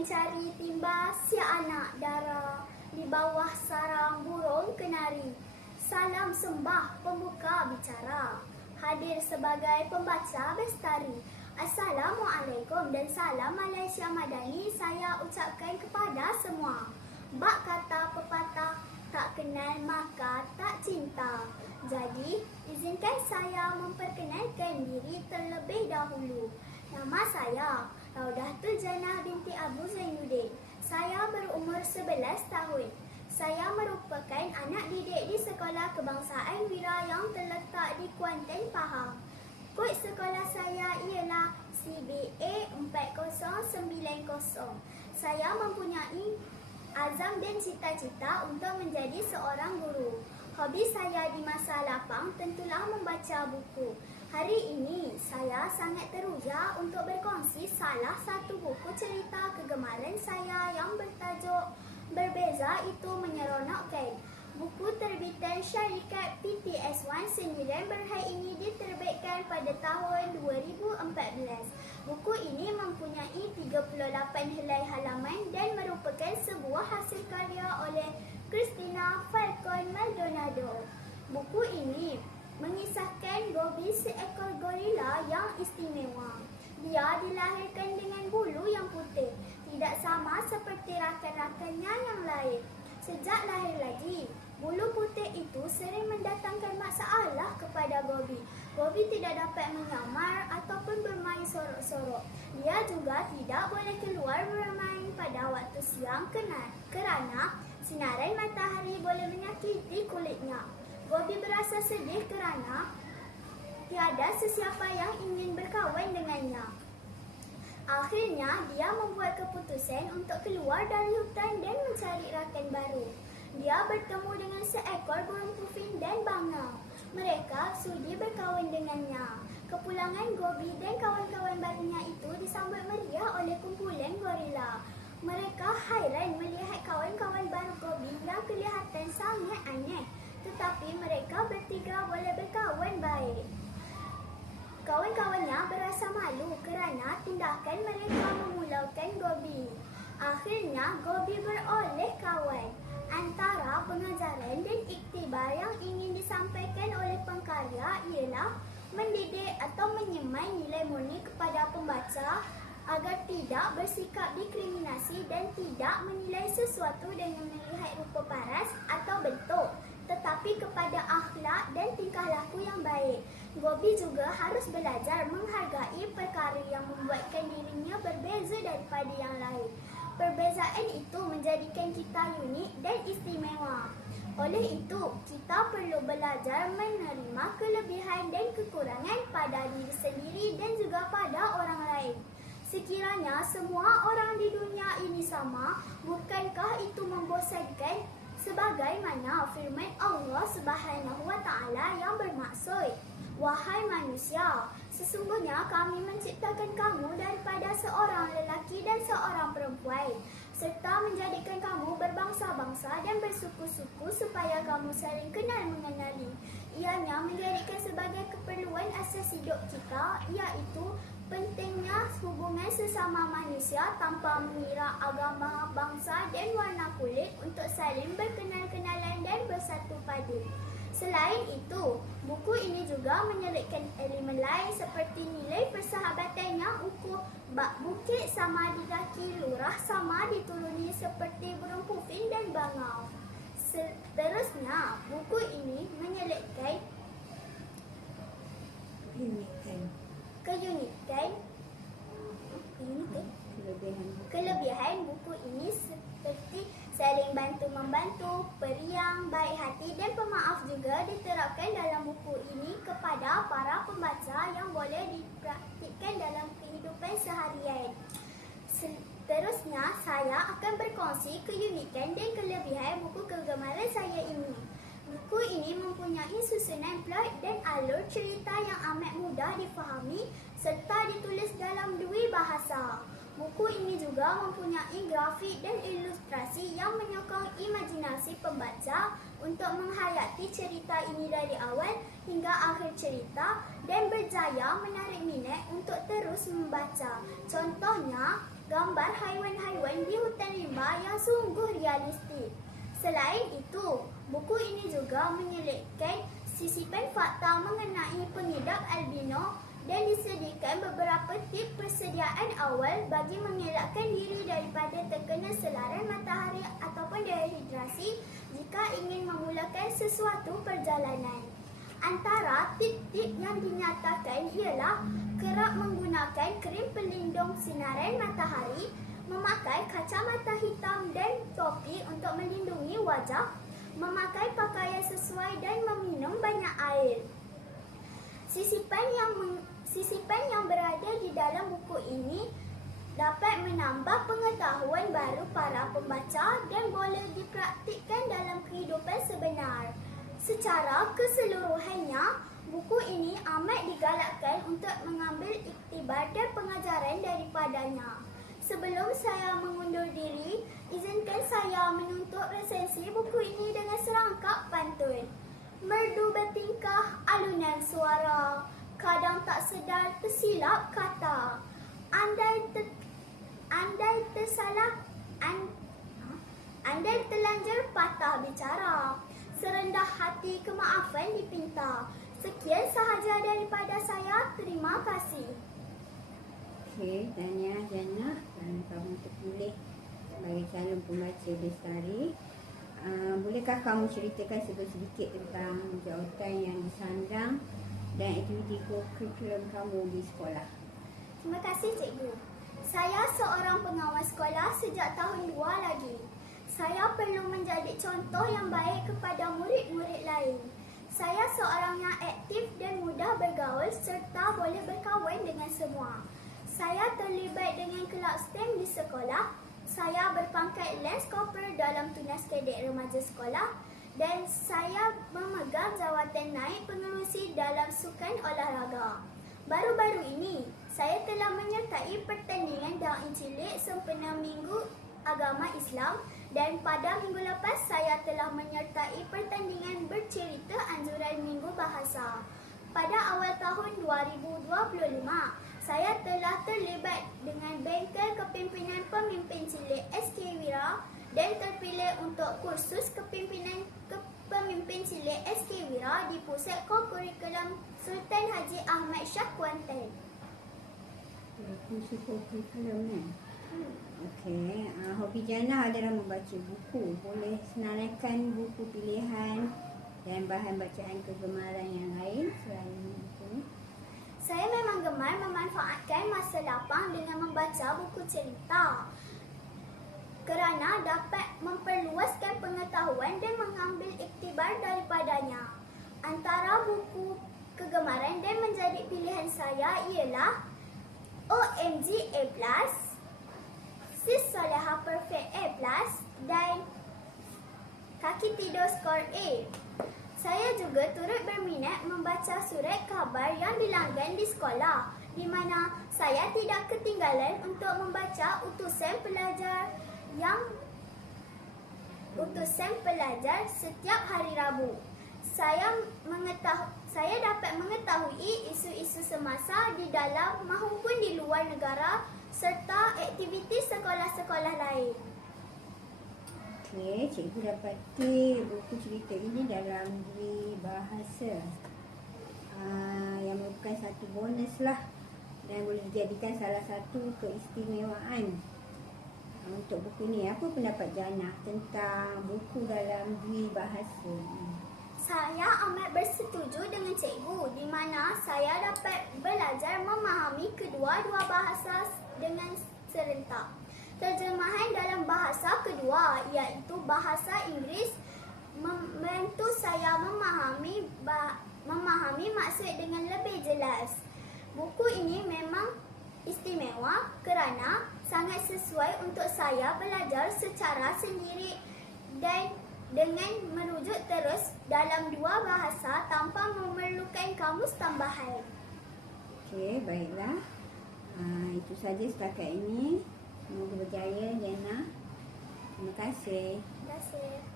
mencari timba si anak dara di bawah sarang burung kenari. Salam sembah pembuka bicara. Hadir sebagai pembaca bestari. Assalamualaikum dan salam Malaysia Madani saya ucapkan kepada semua. Bak kata pepatah tak kenal maka tak cinta. Jadi, izinkan saya memperkenalkan diri terlebih dahulu. Nama saya Raudatul Janah binti Abu Zainuddin. Saya berumur 11 tahun. Saya merupakan anak didik di Sekolah Kebangsaan Wira yang terletak di Kuantan, Pahang. Kod sekolah saya ialah CBA 4090. Saya mempunyai azam dan cita-cita untuk menjadi seorang guru. Hobi saya di masa lapang tentulah membaca buku. Hari ini saya sangat teruja untuk berkongsi salah satu buku cerita kegemaran saya yang bertajuk Berbeza Itu Menyeronokkan. Buku terbitan syarikat PTS1 senilai berhad ini diterbitkan pada tahun 2014. Buku ini mempunyai 38 helai halaman dan merupakan sebuah hasil karya oleh Christina Falcon Maldonado. Buku ini mengisahkan Gobi seekor gorila yang istimewa. Dia dilahirkan dengan bulu yang putih, tidak sama seperti rakan-rakannya yang lain. Sejak lahir lagi, bulu putih itu sering mendatangkan masalah kepada Gobi. Gobi tidak dapat menyamar ataupun bermain sorok-sorok. Dia juga tidak boleh keluar bermain pada waktu siang kerana sinaran matahari boleh. Gobi berasa sedih kerana tiada sesiapa yang ingin berkawan dengannya. Akhirnya, dia membuat keputusan untuk keluar dari hutan dan mencari rakan baru. Dia bertemu dengan seekor burung pufin dan bangau. Mereka sudi berkawan dengannya. Kepulangan Gobi dan kawan-kawan barunya itu disambut meriah oleh kumpulan gorila. Mereka hairan melihat kawan-kawan baru Gobi yang kelihatan sangat aneh. Tetapi mereka bertiga boleh berkawan baik. Kawan-kawannya berasa malu kerana tindakan mereka memulaukan Gobi. Akhirnya, Gobi beroleh kawan. Antara pengajaran dan iktibar yang ingin disampaikan oleh pengkarya ialah mendidik atau menyemai nilai murni kepada pembaca agar tidak bersikap diskriminasi dan tidak menilai sesuatu dengan melihat rupa paras atau bentuk tetapi kepada akhlak dan tingkah laku yang baik. Gobi juga harus belajar menghargai perkara yang membuatkan dirinya berbeza daripada yang lain. Perbezaan itu menjadikan kita unik dan istimewa. Oleh itu, kita perlu belajar menerima kelebihan dan kekurangan pada diri sendiri dan juga pada orang lain. Sekiranya semua orang di dunia ini sama, bukankah itu membosankan? Sebagaimana firman Allah Subhanahu wa taala yang bermaksud, "Wahai manusia, sesungguhnya kami menciptakan kamu daripada seorang lelaki dan seorang perempuan, serta menjadikan kamu berbangsa-bangsa dan bersuku-suku supaya kamu saling kenal mengenali. Ianya menjadikan sebagai keperluan asas hidup kita, iaitu pentingnya hubungan sesama manusia tanpa mengira agama, bangsa dan warna kulit untuk saling berkenal-kenalan dan bersatu padu. Selain itu, buku ini juga menyelitkan elemen lain seperti nilai persahabatan yang ukur bak bukit sama didaki, lurah sama dituruni seperti burung pufin dan bangau. Seterusnya, buku ini menyelitkan Unikan keunikan keunikan kelebihan Kelebihan buku ini seperti saling bantu-membantu, periang, baik hati dan pemaaf juga diterapkan dalam buku ini kepada para pembaca yang boleh dipraktikkan dalam kehidupan seharian. Seterusnya, saya akan berkongsi keunikan dan kelebihan buku kegemaran saya ini. Buku ini susunan plot dan alur cerita yang amat mudah difahami serta ditulis dalam dua bahasa. Buku ini juga mempunyai grafik dan ilustrasi yang menyokong imajinasi pembaca untuk menghayati cerita ini dari awal hingga akhir cerita dan berjaya menarik minat untuk terus membaca. Contohnya, gambar haiwan-haiwan di hutan rimba yang sungguh realistik. Selain itu, buku ini juga menyelitkan sisipan fakta mengenai pengidap albino dan disediakan beberapa tip persediaan awal bagi mengelakkan diri daripada terkena selaran matahari ataupun dehidrasi jika ingin memulakan sesuatu perjalanan. Antara tip-tip yang dinyatakan ialah kerap menggunakan krim pelindung sinaran matahari, memakai kacamata hitam dan topi untuk melindungi wajah, memakai pakaian sesuai dan meminum banyak air. Sisipan yang sisipan yang berada di dalam buku ini dapat menambah pengetahuan baru para pembaca dan boleh dipraktikkan dalam kehidupan sebenar. Secara keseluruhannya, buku ini amat digalakkan untuk mengambil iktibar dan pengajaran daripadanya. Sebelum saya mengundur diri, izinkan saya menuntut resensi buku ini dengan serangkap pantun. Merdu bertingkah alunan suara, kadang tak sedar tersilap kata. Andai ter, andai tersalah, and, andai terlanjur patah bicara serendah hati kemaafan dipinta. Sekian sahaja daripada saya. Terima kasih. Okey, Tanya Jannah dan kamu terpilih sebagai calon pembaca bestari. Uh, bolehkah kamu ceritakan sedikit tentang jawatan yang disandang dan aktiviti kurikulum kamu di sekolah? Terima kasih cikgu. Saya seorang pengawas sekolah sejak tahun 2 lagi saya perlu menjadi contoh yang baik kepada murid-murid lain. Saya seorang yang aktif dan mudah bergaul serta boleh berkawan dengan semua. Saya terlibat dengan kelab STEM di sekolah. Saya berpangkat Lance Cooper dalam tunas kadek remaja sekolah dan saya memegang jawatan naik pengerusi dalam sukan olahraga. Baru-baru ini, saya telah menyertai pertandingan daun cilik sempena Minggu Agama Islam dan pada minggu lepas saya telah menyertai pertandingan bercerita anjuran Minggu Bahasa. Pada awal tahun 2025, saya telah terlibat dengan bengkel kepimpinan pemimpin cilik SK Wira dan terpilih untuk kursus kepimpinan kepemimpin cilik SK Wira di Pusat Kurikulum Sultan Haji Ahmad Shah Kuantan. Kursus kurikulum ni? Okey, uh, hobi Jana adalah membaca buku. Boleh senaraikan buku pilihan dan bahan bacaan kegemaran yang lain selain. Saya memang gemar memanfaatkan masa lapang dengan membaca buku cerita kerana dapat memperluaskan pengetahuan dan mengambil iktibar daripadanya. Antara buku kegemaran dan menjadi pilihan saya ialah OMG A+, Sis Soleha Perfect A dan Kaki Tidur Skor A. Saya juga turut berminat membaca surat khabar yang dilanggan di sekolah di mana saya tidak ketinggalan untuk membaca utusan pelajar yang utusan pelajar setiap hari Rabu. Saya mengetahui saya dapat mengetahui isu-isu semasa di dalam maupun di luar negara serta aktiviti sekolah-sekolah lain. Okey, cikgu dapati buku cerita ini dalam dua bahasa uh, yang merupakan satu bonus lah dan boleh dijadikan salah satu keistimewaan uh, untuk buku ini. Apa pendapat Jana tentang buku dalam dua bahasa? Saya amat bersetuju dengan cikgu di mana saya dapat belajar memahami kedua-dua bahasa dengan serentak. Terjemahan dalam bahasa kedua iaitu bahasa Inggeris membantu saya memahami memahami maksud dengan lebih jelas. Buku ini memang istimewa kerana sangat sesuai untuk saya belajar secara sendiri dan dengan merujuk terus dalam dua bahasa tanpa memerlukan kamus tambahan. Okey, baiklah. Ha, itu saja setakat ini. Semoga berjaya, Jana. Terima kasih. Terima kasih.